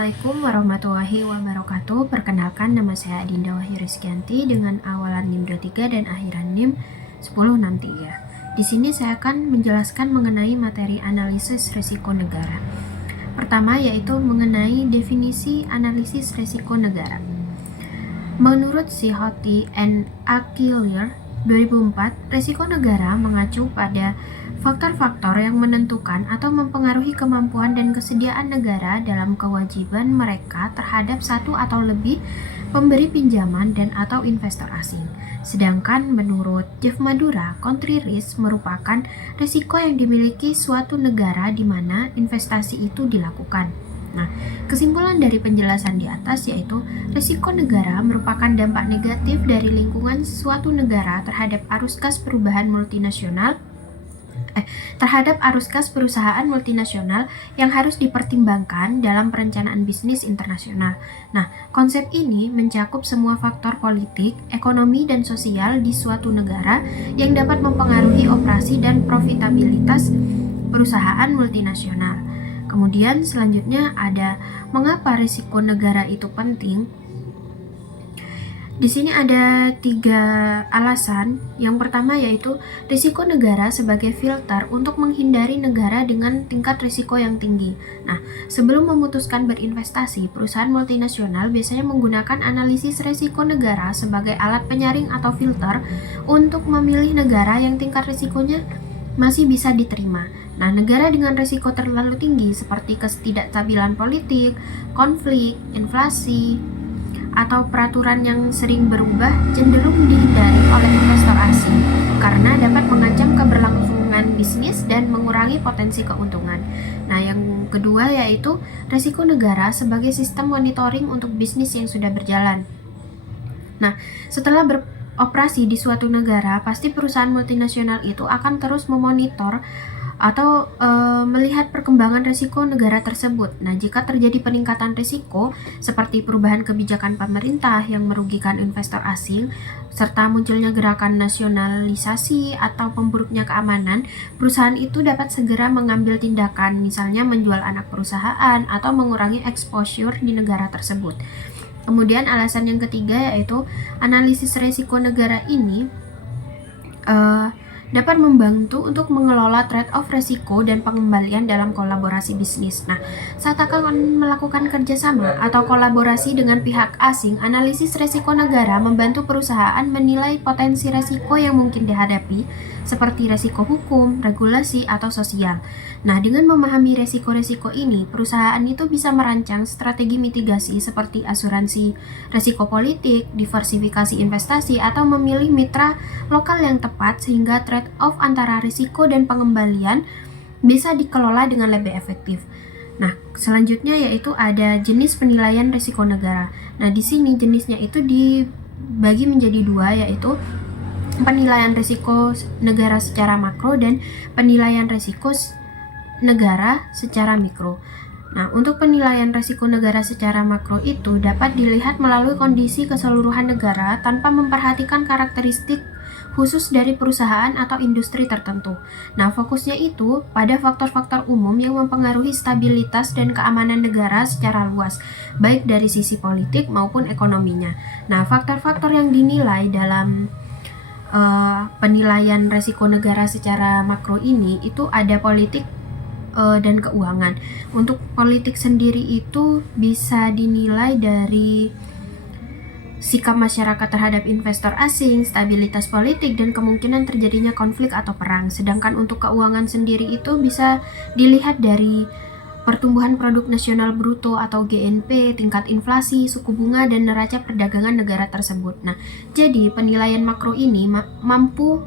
Assalamualaikum warahmatullahi wabarakatuh. Perkenalkan, nama saya Adinda Wahyu Rizkyanti dengan awalan NIM 23 dan akhiran NIM 1063. Di sini saya akan menjelaskan mengenai materi analisis risiko negara. Pertama yaitu mengenai definisi analisis risiko negara. Menurut Sihoti and Akilier 2004, risiko negara mengacu pada faktor-faktor yang menentukan atau mempengaruhi kemampuan dan kesediaan negara dalam kewajiban mereka terhadap satu atau lebih pemberi pinjaman dan atau investor asing. Sedangkan menurut Jeff Madura, country risk merupakan risiko yang dimiliki suatu negara di mana investasi itu dilakukan. Nah, kesimpulan dari penjelasan di atas yaitu risiko negara merupakan dampak negatif dari lingkungan suatu negara terhadap arus kas perubahan multinasional terhadap arus kas perusahaan multinasional yang harus dipertimbangkan dalam perencanaan bisnis internasional. Nah, konsep ini mencakup semua faktor politik, ekonomi, dan sosial di suatu negara yang dapat mempengaruhi operasi dan profitabilitas perusahaan multinasional. Kemudian selanjutnya ada mengapa risiko negara itu penting. Di sini ada 3 alasan. Yang pertama yaitu risiko negara sebagai filter untuk menghindari negara dengan tingkat risiko yang tinggi. Nah, sebelum memutuskan berinvestasi, perusahaan multinasional biasanya menggunakan analisis risiko negara sebagai alat penyaring atau filter untuk memilih negara yang tingkat risikonya masih bisa diterima. Nah, negara dengan risiko terlalu tinggi seperti ketidakstabilan politik, konflik, inflasi, atau peraturan yang sering berubah cenderung dihindari oleh investor asing karena dapat mengancam keberlangsungan bisnis dan mengurangi potensi keuntungan. Nah, yang kedua yaitu risiko negara sebagai sistem monitoring untuk bisnis yang sudah berjalan. Nah, setelah beroperasi di suatu negara, pasti perusahaan multinasional itu akan terus memonitor atau melihat perkembangan risiko negara tersebut. Nah, jika terjadi peningkatan risiko seperti perubahan kebijakan pemerintah yang merugikan investor asing, serta munculnya gerakan nasionalisasi atau memburuknya keamanan, perusahaan itu dapat segera mengambil tindakan, misalnya menjual anak perusahaan atau mengurangi exposure di negara tersebut. Kemudian alasan yang ketiga yaitu analisis risiko negara ini dapat membantu untuk mengelola trade-off risiko dan pengembalian dalam kolaborasi bisnis. Nah, saat akan melakukan kerjasama atau kolaborasi dengan pihak asing, analisis risiko negara membantu perusahaan menilai potensi risiko yang mungkin dihadapi, seperti risiko hukum, regulasi, atau sosial. Nah, dengan memahami risiko-risiko ini, perusahaan itu bisa merancang strategi mitigasi seperti asuransi risiko politik, diversifikasi investasi, atau memilih mitra lokal yang tepat sehingga trade-off antara risiko dan pengembalian bisa dikelola dengan lebih efektif. Nah, selanjutnya yaitu ada jenis penilaian risiko negara. Nah, di sini jenisnya itu dibagi menjadi 2 yaitu penilaian risiko negara secara makro dan penilaian risiko negara secara mikro. Nah, untuk penilaian risiko negara secara makro itu dapat dilihat melalui kondisi keseluruhan negara tanpa memperhatikan karakteristik khusus dari perusahaan atau industri tertentu. Nah, fokusnya itu pada faktor-faktor umum yang mempengaruhi stabilitas dan keamanan negara secara luas, baik dari sisi politik maupun ekonominya. Nah, faktor-faktor yang dinilai dalam penilaian risiko negara secara makro ini itu ada politik dan keuangan. Untuk politik sendiri itu bisa dinilai dari sikap masyarakat terhadap investor asing, stabilitas politik, dan kemungkinan terjadinya konflik atau perang. Sedangkan untuk keuangan sendiri itu bisa dilihat dari pertumbuhan produk nasional bruto atau GNP, tingkat inflasi, suku bunga, dan neraca perdagangan negara tersebut. Nah, jadi penilaian makro ini mampu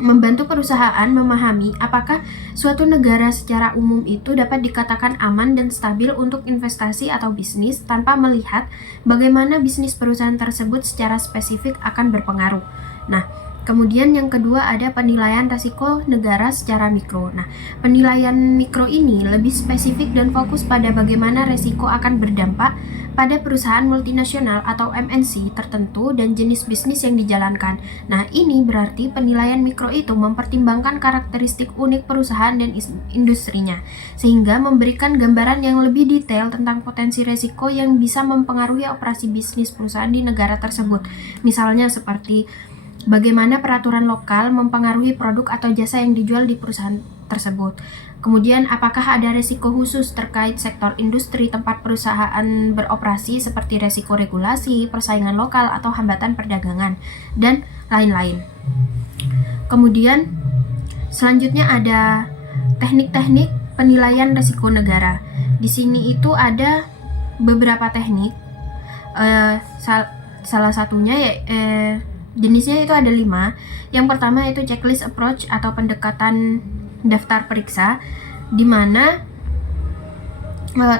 membantu perusahaan memahami apakah suatu negara secara umum itu dapat dikatakan aman dan stabil untuk investasi atau bisnis tanpa melihat bagaimana bisnis perusahaan tersebut secara spesifik akan berpengaruh. Nah, Kemudian yang kedua ada penilaian risiko negara secara mikro. Nah, penilaian mikro ini lebih spesifik dan fokus pada bagaimana risiko akan berdampak pada perusahaan multinasional atau MNC tertentu dan jenis bisnis yang dijalankan. Nah, ini berarti penilaian mikro itu mempertimbangkan karakteristik unik perusahaan dan industrinya, sehingga memberikan gambaran yang lebih detail tentang potensi risiko yang bisa mempengaruhi operasi bisnis perusahaan di negara tersebut. Misalnya seperti bagaimana peraturan lokal mempengaruhi produk atau jasa yang dijual di perusahaan tersebut. Kemudian, apakah ada risiko khusus terkait sektor industri tempat perusahaan beroperasi seperti risiko regulasi, persaingan lokal, atau hambatan perdagangan, dan lain-lain. Kemudian, selanjutnya ada teknik-teknik penilaian risiko negara. Di sini itu ada beberapa teknik. Salah satunya jenisnya itu ada 5. Yang pertama itu checklist approach atau pendekatan daftar periksa, di mana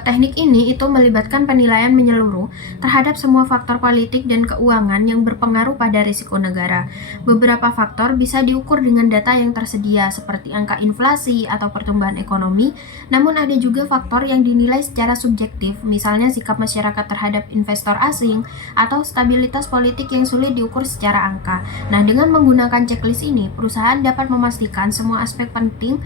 teknik ini itu melibatkan penilaian menyeluruh terhadap semua faktor politik dan keuangan yang berpengaruh pada risiko negara. Beberapa faktor bisa diukur dengan data yang tersedia seperti angka inflasi atau pertumbuhan ekonomi, namun ada juga faktor yang dinilai secara subjektif, misalnya sikap masyarakat terhadap investor asing atau stabilitas politik yang sulit diukur secara angka. Nah, dengan menggunakan checklist ini, perusahaan dapat memastikan semua aspek penting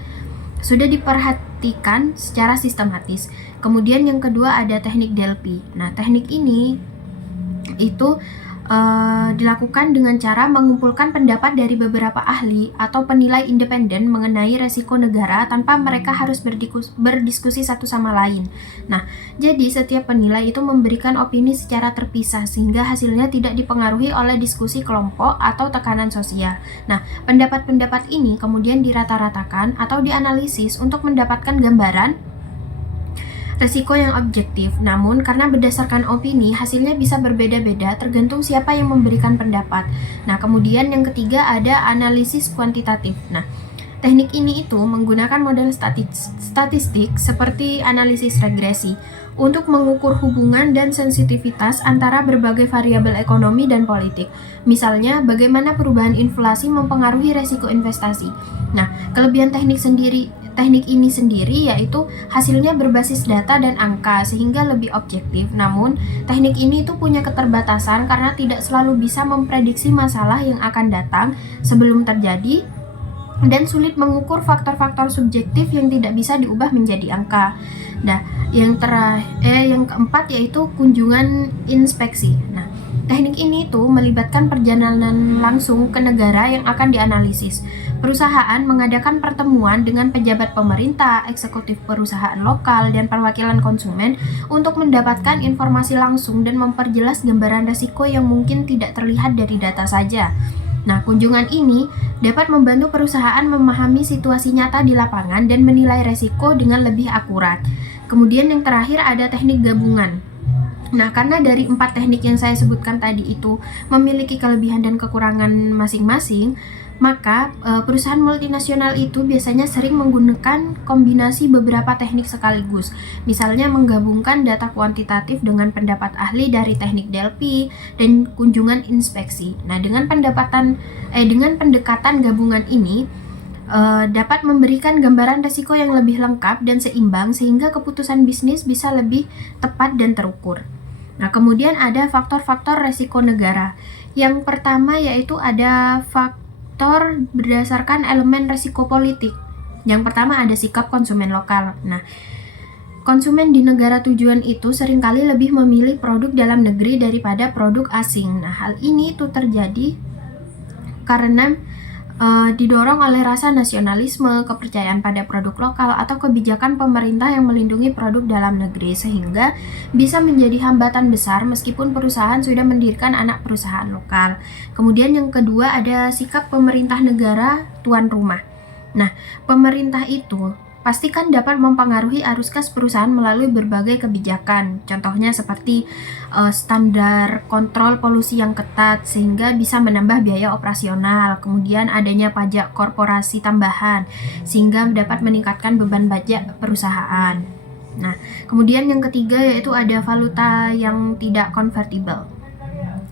sudah diperhatikan secara sistematis. Kemudian yang kedua ada teknik Delphi. Nah, teknik ini itu dilakukan dengan cara mengumpulkan pendapat dari beberapa ahli atau penilai independen mengenai resiko negara tanpa mereka harus berdiskusi satu sama lain. Nah, jadi setiap penilai itu memberikan opini secara terpisah sehingga hasilnya tidak dipengaruhi oleh diskusi kelompok atau tekanan sosial. Nah, pendapat-pendapat ini kemudian dirata-ratakan atau dianalisis untuk mendapatkan gambaran resiko yang objektif. Namun, karena berdasarkan opini, hasilnya bisa berbeda-beda tergantung siapa yang memberikan pendapat. Nah, kemudian yang ketiga ada analisis kuantitatif. Nah, teknik ini itu menggunakan model statistik seperti analisis regresi untuk mengukur hubungan dan sensitivitas antara berbagai variabel ekonomi dan politik. Misalnya, bagaimana perubahan inflasi mempengaruhi resiko investasi. Nah, kelebihan teknik ini sendiri yaitu hasilnya berbasis data dan angka sehingga lebih objektif. Namun, teknik ini itu punya keterbatasan karena tidak selalu bisa memprediksi masalah yang akan datang sebelum terjadi dan sulit mengukur faktor-faktor subjektif yang tidak bisa diubah menjadi angka. Nah, yang keempat yaitu kunjungan inspeksi. Nah, teknik ini itu melibatkan perjalanan langsung ke negara yang akan dianalisis. Perusahaan mengadakan pertemuan dengan pejabat pemerintah, eksekutif perusahaan lokal, dan perwakilan konsumen untuk mendapatkan informasi langsung dan memperjelas gambaran risiko yang mungkin tidak terlihat dari data saja. Nah, kunjungan ini dapat membantu perusahaan memahami situasi nyata di lapangan dan menilai risiko dengan lebih akurat. Kemudian yang terakhir ada teknik gabungan. Nah, karena dari 4 teknik yang saya sebutkan tadi itu memiliki kelebihan dan kekurangan masing-masing, maka perusahaan multinasional itu biasanya sering menggunakan kombinasi beberapa teknik sekaligus. Misalnya menggabungkan data kuantitatif dengan pendapat ahli dari teknik Delphi dan kunjungan inspeksi. Nah, dengan pendekatan gabungan ini dapat memberikan gambaran risiko yang lebih lengkap dan seimbang sehingga keputusan bisnis bisa lebih tepat dan terukur. Nah, kemudian ada faktor-faktor risiko negara. Yang pertama yaitu ada faktor berdasarkan elemen risiko politik. Yang pertama ada sikap konsumen lokal. Nah, konsumen di negara tujuan itu seringkali lebih memilih produk dalam negeri daripada produk asing. Nah, hal ini itu terjadi karena didorong oleh rasa nasionalisme, kepercayaan pada produk lokal, atau kebijakan pemerintah yang melindungi produk dalam negeri, sehingga bisa menjadi hambatan besar meskipun perusahaan sudah mendirikan anak perusahaan lokal. Kemudian yang kedua ada sikap pemerintah negara tuan rumah. Nah, pemerintah itu pastikan dapat mempengaruhi arus kas perusahaan melalui berbagai kebijakan. Contohnya seperti standar kontrol polusi yang ketat sehingga bisa menambah biaya operasional. Kemudian adanya pajak korporasi tambahan sehingga dapat meningkatkan beban pajak perusahaan. Nah, kemudian yang ketiga yaitu ada valuta yang tidak convertible.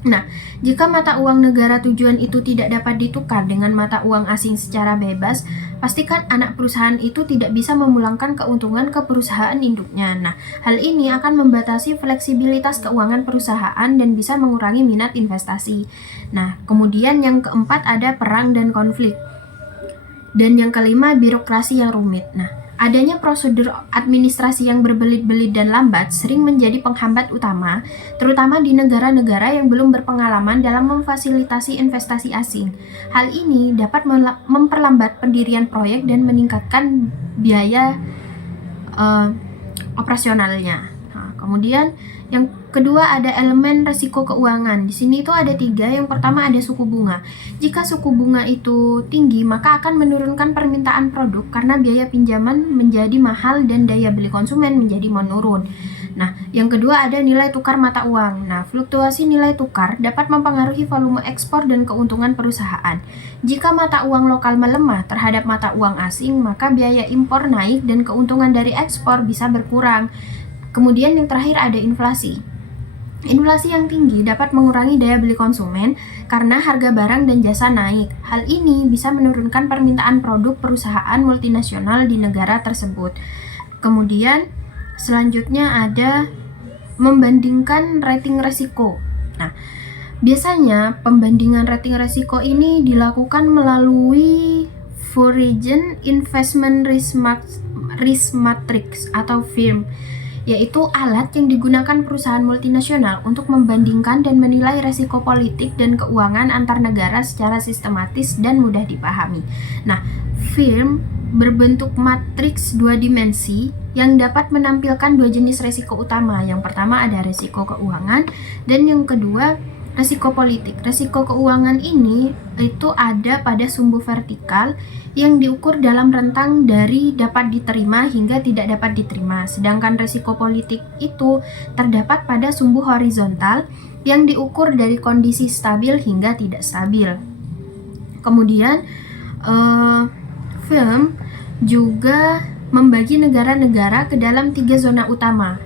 Nah, jika mata uang negara tujuan itu tidak dapat ditukar dengan mata uang asing secara bebas, pastikan anak perusahaan itu tidak bisa memulangkan keuntungan ke perusahaan induknya. Nah, hal ini akan membatasi fleksibilitas keuangan perusahaan dan bisa mengurangi minat investasi. Nah, kemudian yang keempat ada perang dan konflik. Dan yang kelima, birokrasi yang rumit. Nah, adanya prosedur administrasi yang berbelit-belit dan lambat sering menjadi penghambat utama, terutama di negara-negara yang belum berpengalaman dalam memfasilitasi investasi asing. Hal ini dapat memperlambat pendirian proyek dan meningkatkan biaya operasionalnya. Nah, kemudian yang kedua ada elemen resiko keuangan. Di sini itu ada 3. Yang pertama ada suku bunga. Jika suku bunga itu tinggi, maka akan menurunkan permintaan produk karena biaya pinjaman menjadi mahal dan daya beli konsumen menjadi menurun. Nah, yang kedua ada nilai tukar mata uang. Nah, fluktuasi nilai tukar dapat mempengaruhi volume ekspor dan keuntungan perusahaan. Jika mata uang lokal melemah terhadap mata uang asing, maka biaya impor naik dan keuntungan dari ekspor bisa berkurang. Kemudian yang terakhir ada inflasi. Inflasi yang tinggi dapat mengurangi daya beli konsumen karena harga barang dan jasa naik. Hal ini bisa menurunkan permintaan produk perusahaan multinasional di negara tersebut. Kemudian selanjutnya ada membandingkan rating resiko. Nah, biasanya pembandingan rating resiko ini dilakukan melalui Foreign Investment Risk Matrix atau FIRM, yaitu alat yang digunakan perusahaan multinasional untuk membandingkan dan menilai resiko politik dan keuangan antar negara secara sistematis dan mudah dipahami. Nah, FIRM berbentuk matriks 2 dimensi yang dapat menampilkan 2 jenis resiko utama. Yang pertama ada resiko keuangan dan yang kedua resiko politik. Resiko keuangan ini itu ada pada sumbu vertikal yang diukur dalam rentang dari dapat diterima hingga tidak dapat diterima. Sedangkan resiko politik itu terdapat pada sumbu horizontal yang diukur dari kondisi stabil hingga tidak stabil. Kemudian FIRM juga membagi negara-negara ke dalam 3 zona utama.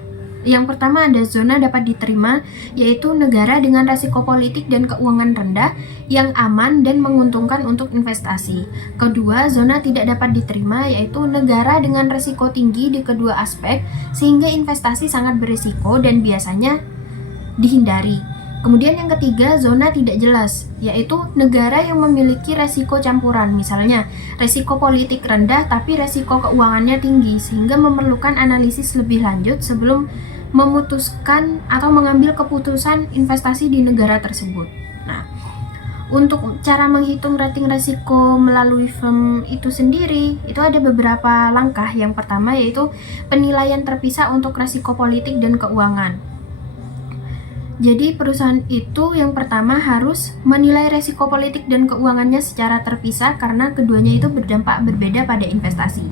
Yang pertama ada zona dapat diterima, yaitu negara dengan resiko politik dan keuangan rendah yang aman dan menguntungkan untuk investasi. Kedua, zona tidak dapat diterima, yaitu negara dengan resiko tinggi di kedua aspek sehingga investasi sangat berisiko dan biasanya dihindari. Kemudian yang ketiga, zona tidak jelas, yaitu negara yang memiliki resiko campuran, misalnya resiko politik rendah tapi resiko keuangannya tinggi sehingga memerlukan analisis lebih lanjut sebelum memutuskan atau mengambil keputusan investasi di negara tersebut. Nah, untuk cara menghitung rating resiko melalui firm itu sendiri, itu ada beberapa langkah. Yang pertama yaitu penilaian terpisah untuk resiko politik dan keuangan. Jadi perusahaan itu yang pertama harus menilai resiko politik dan keuangannya secara terpisah karena keduanya itu berdampak berbeda pada investasi.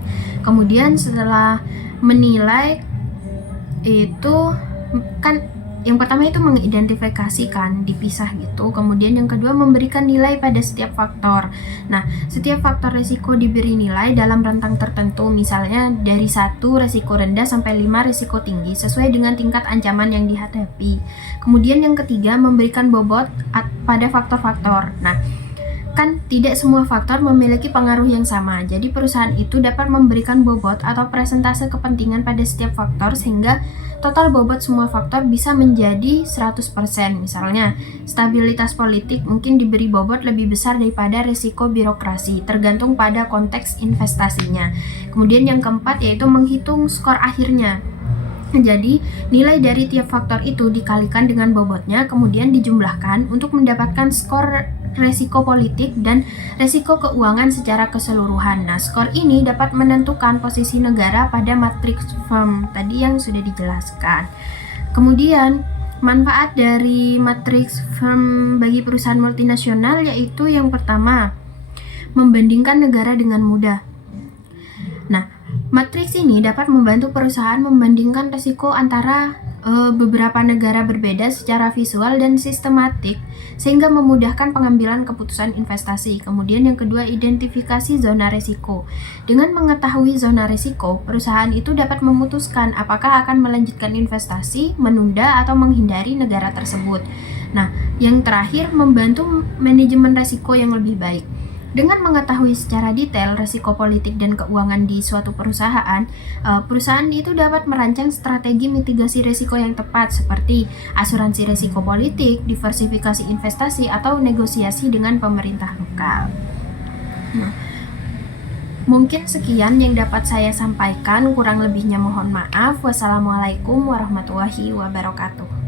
Kemudian setelah menilai itu kan yang pertama itu mengidentifikasikan, dipisah gitu. Kemudian yang kedua memberikan nilai pada setiap faktor. Nah, setiap faktor resiko diberi nilai dalam rentang tertentu, misalnya dari 1 resiko rendah sampai 5 resiko tinggi sesuai dengan tingkat ancaman yang dihadapi. Kemudian yang ketiga memberikan bobot pada faktor-faktor. Nah, kan tidak semua faktor memiliki pengaruh yang sama. Jadi perusahaan itu dapat memberikan bobot atau persentase kepentingan pada setiap faktor sehingga total bobot semua faktor bisa menjadi 100%. Misalnya, stabilitas politik mungkin diberi bobot lebih besar daripada risiko birokrasi, tergantung pada konteks investasinya. Kemudian yang keempat yaitu menghitung skor akhirnya. Jadi, nilai dari tiap faktor itu dikalikan dengan bobotnya, kemudian dijumlahkan untuk mendapatkan skor resiko politik dan resiko keuangan secara keseluruhan. Nah, skor ini dapat menentukan posisi negara pada matriks firm tadi yang sudah dijelaskan. Kemudian, manfaat dari matriks firm bagi perusahaan multinasional yaitu yang pertama, membandingkan negara dengan mudah. Nah, matriks ini dapat membantu perusahaan membandingkan risiko antara beberapa negara berbeda secara visual dan sistematik sehingga memudahkan pengambilan keputusan investasi. Kemudian yang kedua, identifikasi zona risiko. Dengan mengetahui zona risiko, perusahaan itu dapat memutuskan apakah akan melanjutkan investasi, menunda, atau menghindari negara tersebut. Nah, yang terakhir, membantu manajemen resiko yang lebih baik. Dengan mengetahui secara detail risiko politik dan keuangan di suatu perusahaan, perusahaan itu dapat merancang strategi mitigasi risiko yang tepat seperti asuransi risiko politik, diversifikasi investasi, atau negosiasi dengan pemerintah lokal. Nah, mungkin sekian yang dapat saya sampaikan, kurang lebihnya mohon maaf. Wassalamualaikum warahmatullahi wabarakatuh.